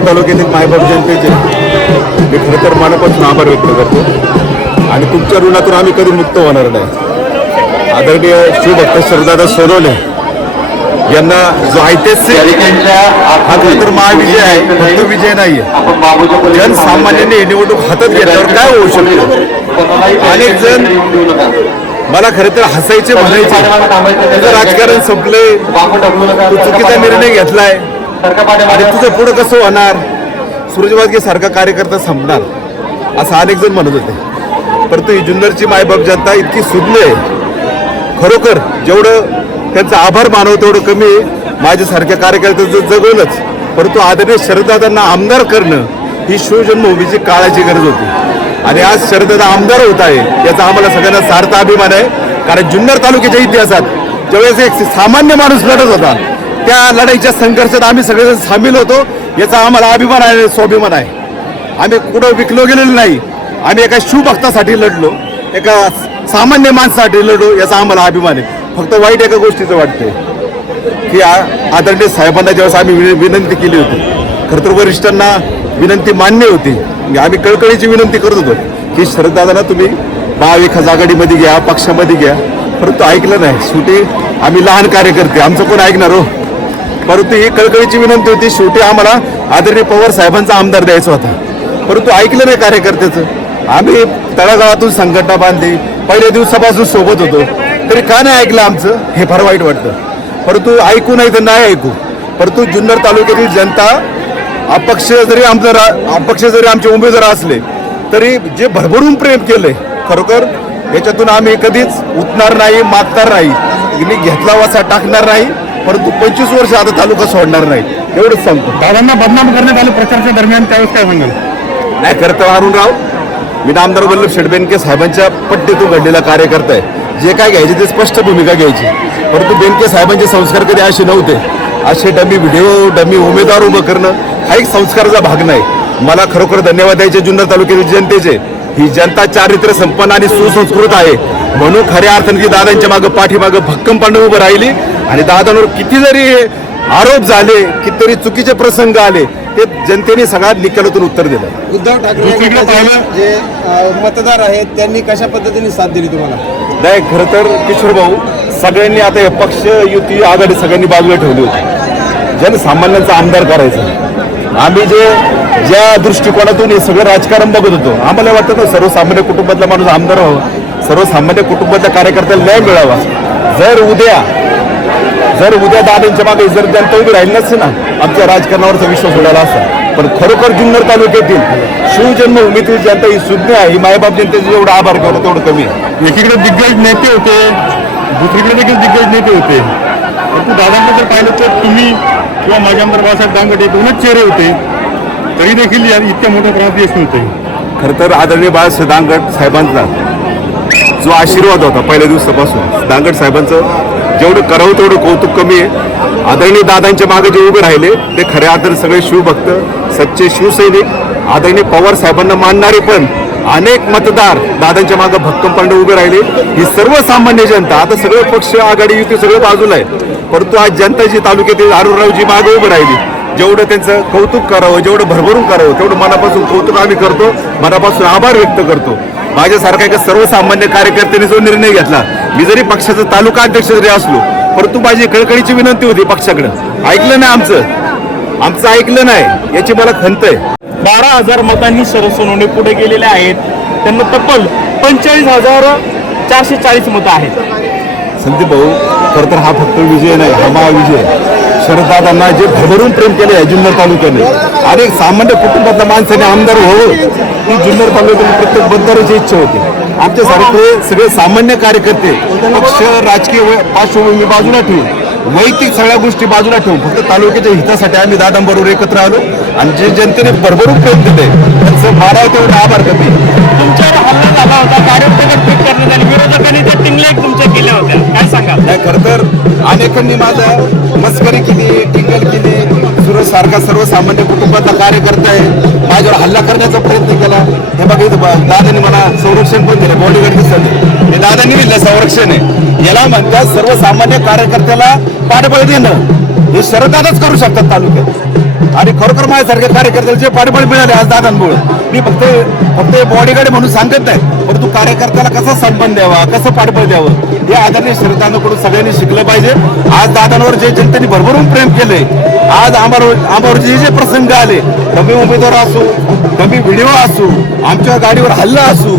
जुन्नर तालुक्यातील मायबाप जनतेचे. मी खरं तर मनापासून आभार व्यक्त करतो. आणि तुमच्या ऋणातून आम्ही कधी मुक्त होणार नाही. आदरणीय शिवभक्त श्रद्धादा सोनवणे यांना जो ऐतिहासिक हा खरं तर महाविजय आहे फक्त विजय नाहीये. जनसामान्यांनी ही निवडणूक हातात घेतल्यावर काय होऊ शकतं? अनेक जण मला खरं तर हसायचे म्हणायचे. राजकारण संपलंय. तू चुकीचा निर्णय घेतलाय. तुझं पुढं कसं होणार? सूरजवादगी सारखा कार्यकर्ता संपणार. असं अनेक जण म्हणत होते. परंतु ही जुन्नरची मायबाप जनता इतकी सुज्ञ आहे. खरोखर जेवढं त्यांचा आभार मानव तेवढं कमी आहे. माझ्यासारख्या कार्यकर्त्याचं जगवलंच परंतु आदरणीय शरददादांना आमदार करणं ही शिवजन्मभूमीची काळाची गरज होती. आणि आज शरददादा आमदार होत आहे याचा आम्हाला सगळ्यांना सार्थ अभिमान आहे. कारण जुन्नर तालुक्याच्या इतिहासात ज्यावेळेस एक सामान्य माणूस लढत होता त्या लढाईच्या संघर्षात आम्ही सगळेजण सामील होतो. याचा आम्हाला अभिमान आहे स्वाभिमान आहे. आम्ही कुठं विकलो गेलेलो नाही. आम्ही एका शिवभक्तासाठी लढलो. एका सामान्य माणसासाठी लढलो याचा आम्हाला अभिमान आहे. फक्त वाईट एका गोष्टीचं वाटते की आ- आदरणीय साहेबांना ज्यावेळेस आम्ही विन- विनंती केली होती. खरं तर वरिष्ठांना विनंती मान्य होती. आम्ही कळकळीची विनंती करत होतो की शरददादांना तुम्ही महाविकास आघाडीमध्ये घ्या पक्षामध्ये घ्या. परंतु ऐकलं नाही. शेवटी आम्ही लहान कार्यकर्ते. आमचं कोण ऐकणार हो? परंतु ही कळकळीची विनंती होती. शेवटी आम्हाला आदरणीय पवार साहेबांचा आमदार द्यायचा होता. परंतु ऐकलं नाही कार्यकर्त्याचं. आम्ही तळागाळातून संघटना बांधली. पहिल्या दिवसापासून सोबत होतो. तरी का नाही ऐकलं आमचं? हे फार वाईट वाटतं. परंतु ऐकू नाही तर नाही ऐकू. परंतु जुन्नर तालुक्यातील जनता अपक्ष जरी आमचं अपक्ष जरी आमचे उमेदवार असले तरी जे भरभरून प्रेम केलंय खरोखर याच्यातून आम्ही कधीच उठणार नाही मागणार नाही. घेतला वासा टाकणार नाही. परंतु पंचवीस वर्ष आता तालुका सोडणार नाही एवढंच सांगतो. दादांना बदनाम करण्यात आलं प्रचाराच्या दरम्यान त्यावेळेस काय सांगाल नाही खरं तर अरुणराव मी नामदार वल्लभ शेडबेनके साहेबांच्या पट्टीतून घडलेला कार्यकर्ता आहे. जे काय घ्यायचे ते स्पष्ट भूमिका घ्यायची. परंतु बेनके साहेबांचे संस्कार कधी असे नव्हते. असे डमी व्हिडिओ डमी उमेदवार उभं करणं हा एक संस्काराचा भाग नाही. मला खरोखर धन्यवाद द्यायचे जुन्नर तालुक्यातील जनतेचे. ही जनता चारित्र्य संपन्न आणि सुसंस्कृत आहे. म्हणून खऱ्या अर्थाने दादांच्या मागं पाठीमागं भक्कमपणे उभं राहिली. आणि दादांवर किती जरी आरोप झाले कितीतरी चुकीचे प्रसंग आले ते जनतेने सगळ्यात निकालातून उत्तर दिलं. उद्धव ठाकरे जे मतदार आहेत त्यांनी कशा पद्धतीने साथ दिली तुम्हाला? नाही खरं तर किशोर भाऊ सगळ्यांनी आता हे पक्ष युती आघाडी सगळ्यांनी बाजूला ठेवली होती. जनसामान्यांचा आमदार करायचा. आम्ही जे ज्या दृष्टिकोनातून हे सगळं राजकारण बघत होतो आम्हाला वाटतं ना सर्वसामान्य कुटुंबातला माणूस आमदार व्हावा. सर्वसामान्य कुटुंबातल्या कार्यकर्त्याला न्याय मिळावा. जर उद्या जर उद्या दादांच्या मागे जर जनता उभी राहिली नसते ना आमच्या राजकारणावरचा विश्वास उडाला असता. पण खरोखर जुन्नर तालुक्यातील शिवजन्मभूमीतील जनता ही सुज्ञ आहे ही मायबाप जनतेचे जेवढं आभार करणं तेवढं कमी आहे. एकीकडे दिग्गज नेते होते दुसरीकडे देखील दिग्गज नेते होते. परंतु दादांना जर पाहिलं तर तुम्ही किंवा माझे आमदार बाळासाहेब दांगटे दोनच चेहरे होते. तरी देखील इतक्या मोठ्या प्रमाणात यश नव्हते. खरं तर आदरणीय बाळासाहेब दांगट साहेबांचा जो आशीर्वाद होता पहिल्या दिवसापासून दांगट साहेबांचं जेवढं करावं तेवढं कौतुक कमी आहे. आदरणीय दादांच्या मागे जे उभे राहिले ते खऱ्या अर्थाने सगळे शिवभक्त सच्चे शिवसैनिक आदरणीय पवार साहेबांना मानणारे पण अनेक मतदार दादांच्या मागे भक्कमपणे उभे राहिले. ही सर्वसामान्य जनता आता सगळे पक्ष आघाडी युती सगळे बाजूला आहे. परंतु आज जनता जी तालुक्यातील अरुणरावजी मागे उभे राहिली जेवढं त्यांचं कौतुक करावं जेवढं भरभरून करावं तेवढं मनापासून कौतुक आम्ही करतो मनापासून आभार व्यक्त करतो. माझ्यासारखा एका सर्वसामान्य कार्यकर्त्यांनी जो निर्णय घेतला मी जरी पक्षाचा तालुका अध्यक्ष जरी असलो परंतु माझी कळकळीची विनंती होती पक्षाकडं. ऐकलं नाही आमचं. आमचं ऐकलं नाही. याची मला खंत आहे. बारा हजार मतांनी शरद सोनवणे पुढे गेलेले आहेत. त्यांना तब्बल पंचेचाळीस हजार चारशे चाळीस मतं आहेत. संदीप भाऊ खरं तर हा फक्त विजय नाही हा महाविजय आहे. शरददादांना जे भरभरून प्रेम केले आहे जुन्नर तालुक्याने. आणि सामान्य कुटुंबातल्या माणसाने आमदार व्हावं ही जुन्नर तालुक्यातील प्रत्येक मतदाराची इच्छा होती. आमच्यासारखे सगळे सामान्य कार्यकर्ते पक्ष राजकीय पार्श्वभूमी बाजूला ठेवून वैयक्तिक सगळ्या गोष्टी बाजूला ठेवून फक्त तालुक्याच्या हितासाठी आम्ही दादांबरोबर एकत्र आलो. आणि जे जनतेने भरभरून प्रेम दिले त्यांचं मारावं तेवढं आभार करते. तुमच्यावर हल्ला झाला होता कार्यकर्ते करण्यात आले विरोधकांनी त्या टिंगले तुमच्या सांगाल नाही खरं तर अनेकांनी माझं मस्करी केली टिंगल केली. सुरज सारखा सर्वसामान्य कुटुंबाचा कार्यकर्ता आहे. माझ्यावर हल्ला करण्याचा प्रयत्न केला. हे बघा दादांनी मला संरक्षण पण दिलं बॉडीगार्ड दिसत हे दादांनी दिलं संरक्षण आहे. याला म्हणतात सर्वसामान्य कार्यकर्त्याला पाठबळ देणं. हे शरदादाच करू शकतात तालुक्यात. आणि खरोखर माझ्यासारख्या कार्यकर्त्याला जे पाठबळ मिळाले आज दादांमुळे. मी फक्त फक्त बॉडीगार्ड म्हणून सांगत नाही परंतु कार्यकर्त्याला कसा सन्मान द्यावा कसं पाठबळ द्यावं हे आदरणीय शरदांकडून सगळ्यांनी शिकलं पाहिजे. आज दादांवर जे जनतेने भरभरून प्रेम केलंय आज आम्हाला आम्हावर जे जे प्रसंग आले कमी उमेदवार असू कमी व्हिडिओ असू आमच्या गाडीवर हल्ला असू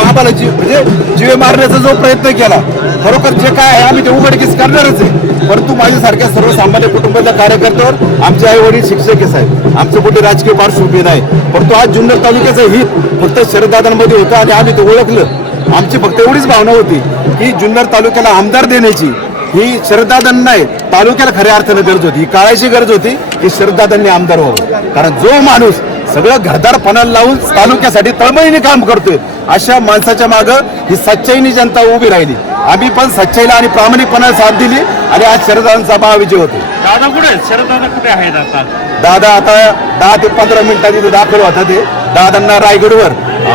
आम्हाला जीव म्हणजे जीवे मारण्याचा जो प्रयत्न केला खरोखर जे काय आहे आम्ही ते उघडकीस करणारच आहे. परंतु माझ्यासारख्या सर्वसामान्य कुटुंबाच्या कार्यकर्त्यावर आमचे आई वडील शिक्षकच आहेत आमचं कुठे राजकीय पार्श्वभूमी नाही. परंतु आज जुन्नर तालुक्याचं हित फक्त शरदादांमध्ये होतं आणि आम्ही ते ओळखलं. आमची फक्त एवढीच भावना होती की जुन्नर तालुक्याला आमदार देण्याची ही शरदादांना नाही तालुक्याला खऱ्या अर्थानं गरज होती. ही काळाची गरज होती की शरदादांनी आमदार व्हावं. कारण जो माणूस सगळं घरदारपणाला लावून तालुक्यासाठी तळमळीने काम करतोय. अशा माणसाच्या मागं ही सच्चाईनी जनता उभी राहिली. आम्ही पण सच्चाईला आणि प्रामाणिकपणाला साथ दिली आणि आज शरदांचा महाविजय होतो दादा कुठे आहेत? शरद दादा कुठे आहेत आता? दादा आता दहा ते पंधरा मिनिटांनी इथे दाखल होता ते. दादांना रायगडवर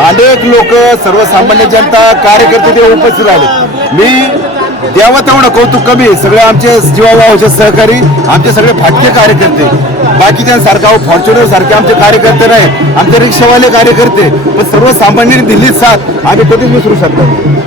अनेक लोक सर्वसामान्य जनता कार्यकर्ते ते उपस्थित राहिले. मी द्यावं तेवढं कौतुक कमी सगळे आमचे जीवाभावाचे सहकारी आमचे सगळे फाटके कार्यकर्ते. बाकीच्यांसारखा फॉर्च्युनर हो, सारखे आमचे कार्यकर्ते नाही. आमचे रिक्षावाले कार्यकर्ते. पण सर्वसामान्यांनी दिल्लीत साथ. आम्ही कधीच विसरू शकतो